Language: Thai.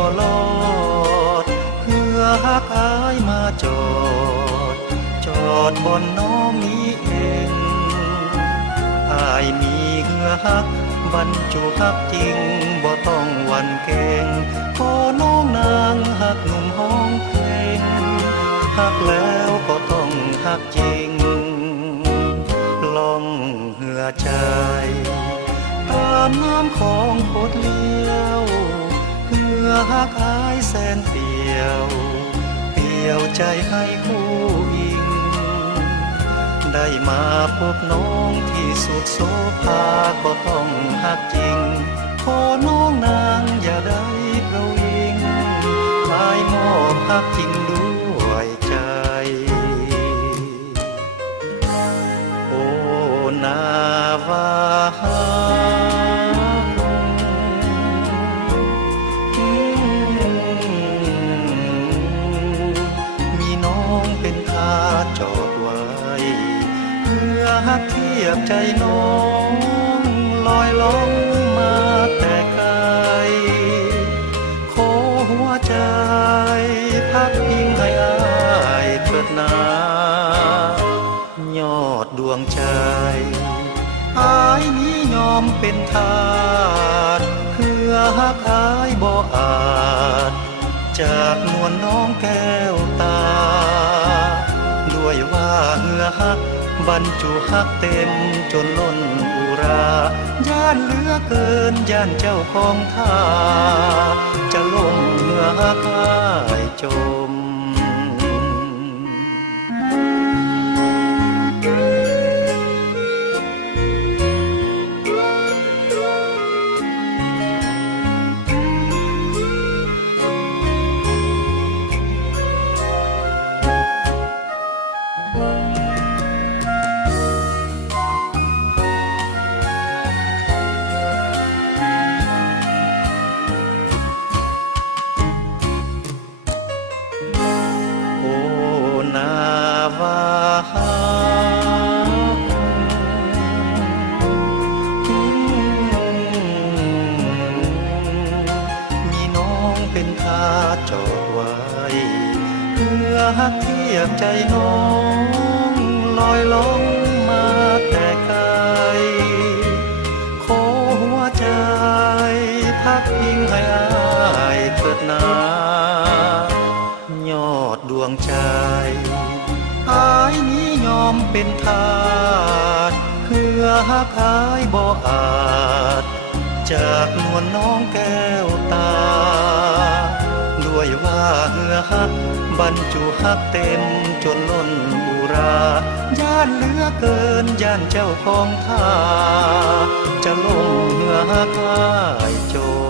บ่ลอดเพื่อฮักอายมาจอดบนน้องนี้เองอายมีเหือฮักบรรจุฮักจริงบ่ต้องหวั่นเกรงขอน้องนางฮักหนุ่มห้องเพลงฮักแล้วก็ต้องฮักจริงลองเหือใจตามน้ำของโคตรเลี้ยวเหือฮักอายแสนเปี่ยวใจให้คู่อิงได้มาพบน้องที่สุดโสภาก็ต้องฮักจริงขอน้องนางอย่าได้ประวิงอายมอบฮักจริงด้วยใจโอ้นาวามีน้องเป็นทาสจอดไว้เพื่อฮักเทียบใจน้องลอยล่องมาแต่ไกลขอหัวใจพักพิงให้อายเถิดนายอดดวงใจอายนี้ยอมเป็นทาสเพื่อฮักอายบ่อาจจากนวลน้องแก้วตาด้วยว่าเหือฮักบรรจุฮักเต็มจนล้นอุราย่านเหลือเกินย่านเจ้าของท่าจะล่มเหือฮักอายจมมีน้องเป็นทาสจอดไว้เพื่อฮักเทียบใจน้องลอยล่องมาแต่ไกลขอหัวใจพักพิงให้อายเถิดนายอดดวงใจอายนี้ยอมเป็นทาสเพื่อฮักอายบ่อาจจากนวลน้องแก้วตาด้วยว่าเหือฮักบรรจุฮักเต็มจนล้นอุราย่านเหลือเกินย่านเจ้าของท่าจะลงเหือฮักอายจม